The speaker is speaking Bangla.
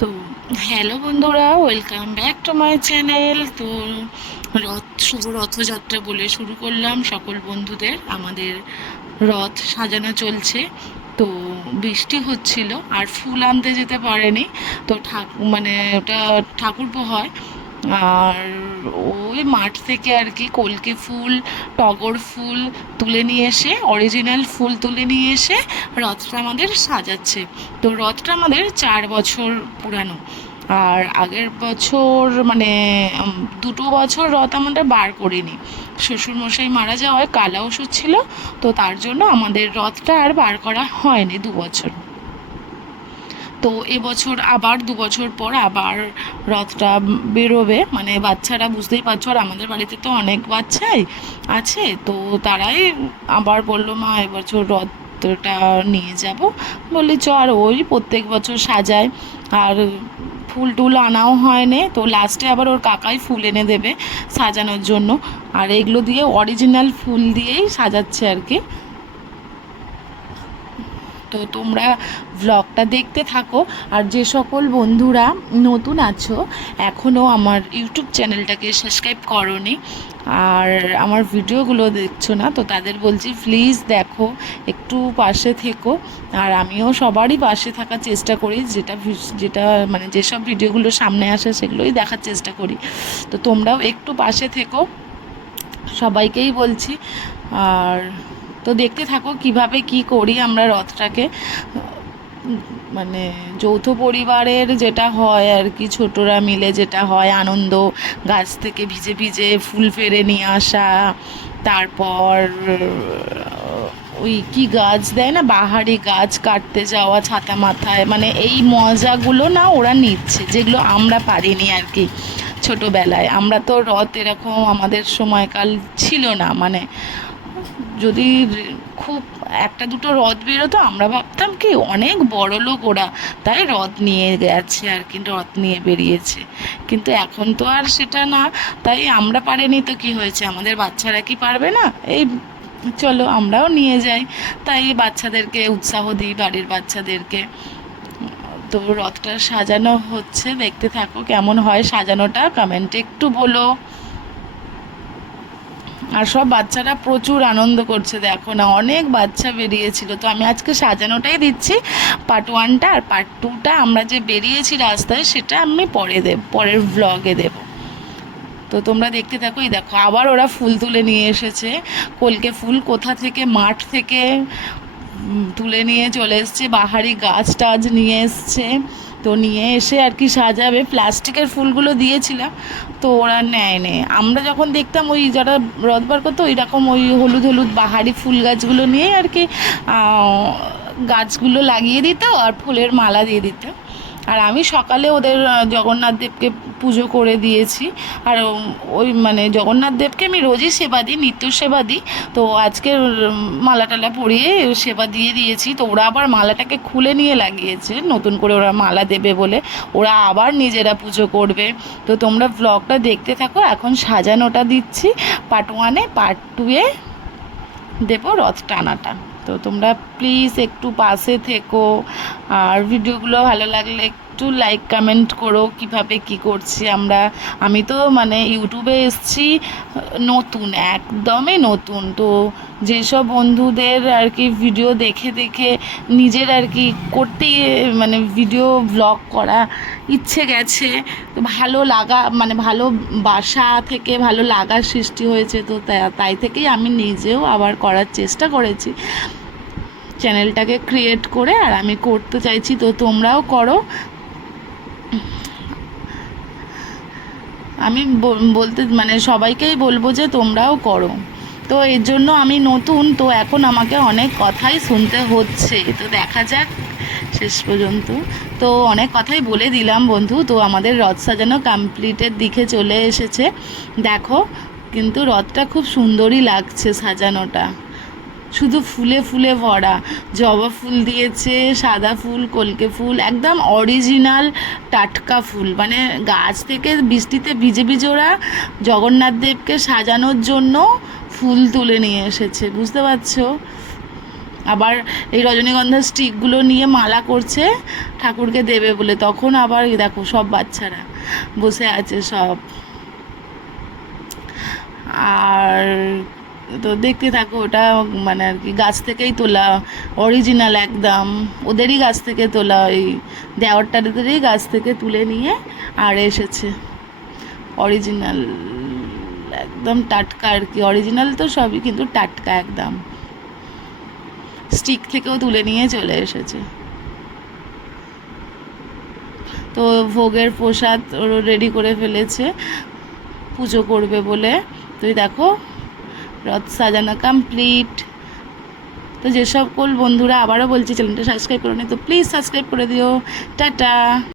তো হ্যালো বন্ধুরা, welcome back to my channel. তো শুভ রথযাত্রা বলে শুরু করলাম সকল বন্ধুদের। আমাদের রথ সাজানো চলছে। তো বৃষ্টি হচ্ছিল আর ফুল আনতে যেতে পারেনি। তো মানে ওটা ঠাকুরপো হয়। আর ওই মাঠ থেকে আর কি কলকে ফুল, টগর ফুল তুলে নিয়ে এসে, অরিজিনাল ফুল তুলে নিয়ে এসে রথটা আমাদের সাজাচ্ছে। তো রথটা আমাদের 4 বছর পুরানো। আর আগের বছর মানে 2 বছর রথ আমাদের বার করিনি। শ্বশুরমশাই মারা যাওয়ায় কালা ওষুধ ছিল। তো তার জন্য আমাদের রথটা আর বার করা হয়নি 2 বছর। তো এবছর আবার 2 বছর পর আবার রথটা বেরোবে। মানে বাচ্চারা, বুঝতেই পারছো, আর আমাদের বাড়িতে তো অনেক বাচ্চাই আছে। তো তারাই আবার বললো, মা এবছর রথটা নিয়ে যাব। বললি চ, আর ওই প্রত্যেক বছর সাজায়। আর ফুল টুল আনাও হয়নি। তো লাস্টে আবার ওর কাকাই ফুল এনে দেবে সাজানোর জন্য। আর এগুলো দিয়ে অরিজিনাল ফুল দিয়েই সাজাচ্ছে আর কি। তো তোমরা ভ্লগটা দেখতে থাকো। আর যে সকল বন্ধুরা নতুন আছো, এখনও আমার ইউটিউব চ্যানেলটাকে সাবস্ক্রাইব করোনি আর আমার ভিডিওগুলো দেখছো না, তো তাদের বলছি প্লিজ দেখো, একটু পাশে থেকো। আর আমিও সবারই পাশে থাকার চেষ্টা করি, যেটা যেটা মানে যেসব ভিডিওগুলো সামনে আসে সেগুলোই দেখার চেষ্টা করি। তো তোমরাও একটু পাশে থেকো, সবাইকেই বলছি। আর তো দেখতে থাকো কিভাবে কি করি আমরা রথটাকে। মানে যৌথ পরিবারের যেটা হয় আর কি, ছোটরা মিলে যেটা হয় আনন্দ, গাছ থেকে ভিজে ভিজে ফুল পেড়ে নিয়ে আসা। তারপর ওই কি গাছ দেয় না, বাহারি গাছ কাটতে যাওয়া ছাতা মাথায়, মানে এই মজাগুলো না ওরা নিচ্ছে, যেগুলো আমরা পারিনি আর কি। ছোটোবেলায় আমরা তো রথ এরকম আমাদের সময়কাল ছিল না। মানে যদি খুব একটা দুটো রথ বেরোতো, আমরা ভাবতাম কি অনেক বড় লোক ওরা, তাই রথ নিয়ে গেছে আর কি, রথ নিয়ে বেরিয়েছে। কিন্তু এখন তো আর সেটা না। তাই আমরা পারিনি তো কি হয়েছে, আমাদের বাচ্চারা কি পারবে না? এই চলো আমরাও নিয়ে যাই। তাই বাচ্চাদেরকে উৎসাহ দিই, বাড়ির বাচ্চাদেরকে। তো রথটা সাজানো হচ্ছে, দেখতে থাকো কেমন হয় সাজানোটা, কমেন্টে একটু বলো। আর সব বাচ্চারা প্রচুর আনন্দ করছে, দেখো না, অনেক বাচ্চা বেরিয়েছিল। তো আমি আজকে সাজানোটাই দিচ্ছি, পার্ট 1টা। আর পার্ট 2টা আমরা যে বেরিয়েছি রাস্তায় সেটা আমি পরের ব্লগে দেব। তো তোমরা দেখতে থাকো। এই দেখো আবার ওরা ফুল তুলে নিয়ে এসেছে, কলকে ফুল কোথা থেকে, মাঠ থেকে তুলে নিয়ে চলে এসছে, বাহারি গাছ টাছ নিয়ে এসছে। তো নিয়ে এসে আর কি সাজাবে। প্লাস্টিকের ফুলগুলো দিয়েছিলাম, তো ওরা নেয়নি। আমরা যখন দেখতাম ওই যারা রথ বার করতো ওই রকম ওই হলুদ হলুদ বাহারি ফুল গাছগুলো নিয়ে আর কি গাছগুলো লাগিয়ে দিত আর ফুলের মালা দিয়ে দিত। আর আমি সকালে ওদের জগন্নাথ দেবকে পুজো করে দিয়েছি। আর ওই মানে জগন্নাথ দেবকে আমি রোজই সেবা দিই, নিত্য সেবা দিই। তো আজকে মালা টালা পরিয়ে সেবা দিয়ে দিয়েছি। তো ওরা আবার মালাটাকে খুলে নিয়ে লাগিয়েছে, নতুন করে ওরা মালা দেবে বলে। ওরা আবার নিজেরা পুজো করবে। তো তোমরা ব্লগটা দেখতে থাকো। এখন সাজানোটা দিচ্ছি পার্ট 1-এ, পার্ট 2-এ দেবো রথ টানাটা। তো তোমরা প্লিজ একটু পাশে থেকো। আর ভিডিওগুলো ভালো লাগলে একটু লাইক কমেন্ট করো, কিভাবে কি করছি আমরা। আমি তো মানে ইউটিউবে এসছি নতুন, একদমই নতুন। তো যেসব বন্ধুদের আর কি ভিডিও দেখে দেখে নিজের আর কি করতে মানে ভিডিও ব্লগ করা ইচ্ছে গেছে, তো ভালো লাগা মানে ভালোবাসা থেকে ভালো লাগার সৃষ্টি হয়েছে। তো তাই থেকেই আমি নিজেও আবার করার চেষ্টা করেছি চ্যানেলটাকে ক্রিয়েট করে, আর আমি করতে চাইছি। তো তোমরাও করো। আমি বলতে মানে সবাইকেই বলবো যে তোমরাও করো। তো এর জন্য আমি নতুন, তো এখন আমাকে অনেক কথাই শুনতে হচ্ছে। তো দেখা যাক শেষ পর্যন্ত। তো অনেক কথাই বলে দিলাম বন্ধু। তো আমাদের রথ সাজানো কমপ্লিটের দিকে চলে এসেছে, দেখো। কিন্তু রথটা খুব সুন্দরই লাগছে সাজানোটা, শুধু ফুলে ফুলে ভরা। জবা ফুল দিয়েছে, সাদা ফুল, কলকে ফুল, একদম অরিজিনাল টাটকা ফুল, মানে গাছ থেকে বৃষ্টিতে ভিজে ভিজে ওরা জগন্নাথ দেবকে সাজানোর জন্য ফুল তুলে নিয়ে এসেছে, বুঝতে পারছো? আবার এই রজনীগন্ধার স্টিকগুলো নিয়ে মালা করছে ঠাকুরকে দেবে বলে, তখন আবার এই দেখো সব বাচ্চারা বসে আছে সব। আর তো দেখতে থাকো, ওটা মানে আর কি গাছ থেকেই তোলা, অরিজিনাল একদম ওদেরই গাছ থেকে তোলা, ওই দেওয়ারটাদেরই গাছ থেকে তুলে নিয়ে আর এসেছে অরিজিনাল, একদম টাটকা আর কি। অরিজিনাল তো সবই, কিন্তু টাটকা একদম, স্টিক থেকেও তুলে নিয়ে চলে এসেছে। তো ভোগের প্রসাদ রেডি করে ফেলেছে পুজো করবে বলে। তো দেখো রথ সাজানো কমপ্লিট। তো যে সকল বন্ধুরা, আবারও বলছি চ্যানেলটা সাবস্ক্রাইব করো নি, তো প্লিজ সাবস্ক্রাইব করে দিও। টাটা।